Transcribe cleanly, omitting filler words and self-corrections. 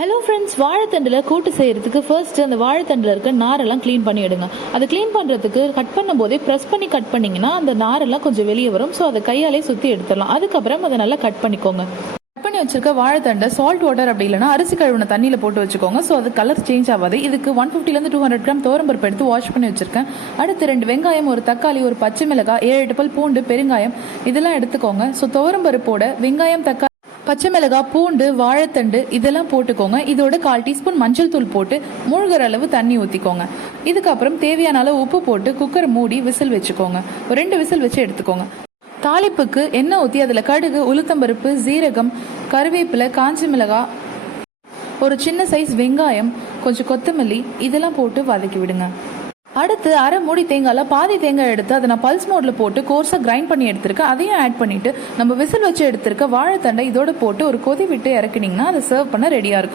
Hello friends, வாழைத்தண்டில் கூட்டு செய்கிறதுக்கு first அந்த வாழைத்தண்டில் இருக்க நாரெல்லாம் க்ளீன் பண்ணி எடுங்க. அதை க்ளீன் பண்ணுறதுக்கு கட் பண்ணும்போதே ப்ரெஸ் பண்ணி கட் பண்ணிங்கன்னா அந்த நாரெல்லாம் கொஞ்சம் வெளியே வரும். ஸோ அதை கையாலே சுற்றி எடுத்துடலாம். அதுக்கப்புறம் அதை நல்லா கட் பண்ணிக்கோங்க. கட் பண்ணி வச்சிருக்க வாழைத்தண்டை சால்ட் வாட்டர் அப்படி இல்லைனா அரிசி கழுவின தண்ணியில் போட்டு வச்சுக்கோங்க. ஸோ அது கலர் சேஞ்ச் ஆகாது. இதுக்கு 150 to 200 கிராம் துவரம்பருப்பு எடுத்து வாஷ் பண்ணி வச்சிருக்கேன். அடுத்து 2 வெங்காயம், ஒரு தக்காளி, ஒரு பச்சை மிளகாய், 7-8 பல் பூண்டு, பெருங்காயம் இதெல்லாம் எடுத்துக்கோங்க. ஸோ துவரம்பருப்போட வெங்காயம், தக்காளி, பச்சை மிளகாய், பூண்டு, வாழைத்தண்டு இதெல்லாம் போட்டுக்கோங்க. இதோட 1/4 டீஸ்பூன் மஞ்சள் தூள் போட்டு மூழ்கிற அளவு தண்ணி ஊற்றிக்கோங்க. இதுக்கப்புறம் தேவையான அளவு உப்பு போட்டு குக்கர் மூடி விசில் வச்சுக்கோங்க. ஒரு 2 விசில் வச்சு எடுத்துக்கோங்க. தாளிப்புக்கு எண்ணெய் ஊற்றி அதில் கடுகு, உளுத்தம்பருப்பு, சீரகம், கருவேப்பிலை, காஞ்சி மிளகாய், ஒரு சின்ன சைஸ் வெங்காயம், கொஞ்சம் கொத்தமல்லி இதெல்லாம் போட்டு வதக்கி விடுங்க. அடுத்து அரை மூடி தேங்காயில் பாதி தேங்காய் எடுத்து அதை நான் பல்ஸ் மோடில் போட்டு கோர்ஸாக கிரைண்ட் பண்ணி எடுத்துருக்கேன். அதையும் ஆட் பண்ணிவிட்டு நம்ம விசில் வச்சு எடுத்துருக்க வாழைத்தண்டை இதோட போட்டு ஒரு கொதி விட்டு இறக்குனீங்கன்னா அதை சர்வ் பண்ண ரெடியாக இருக்கும்.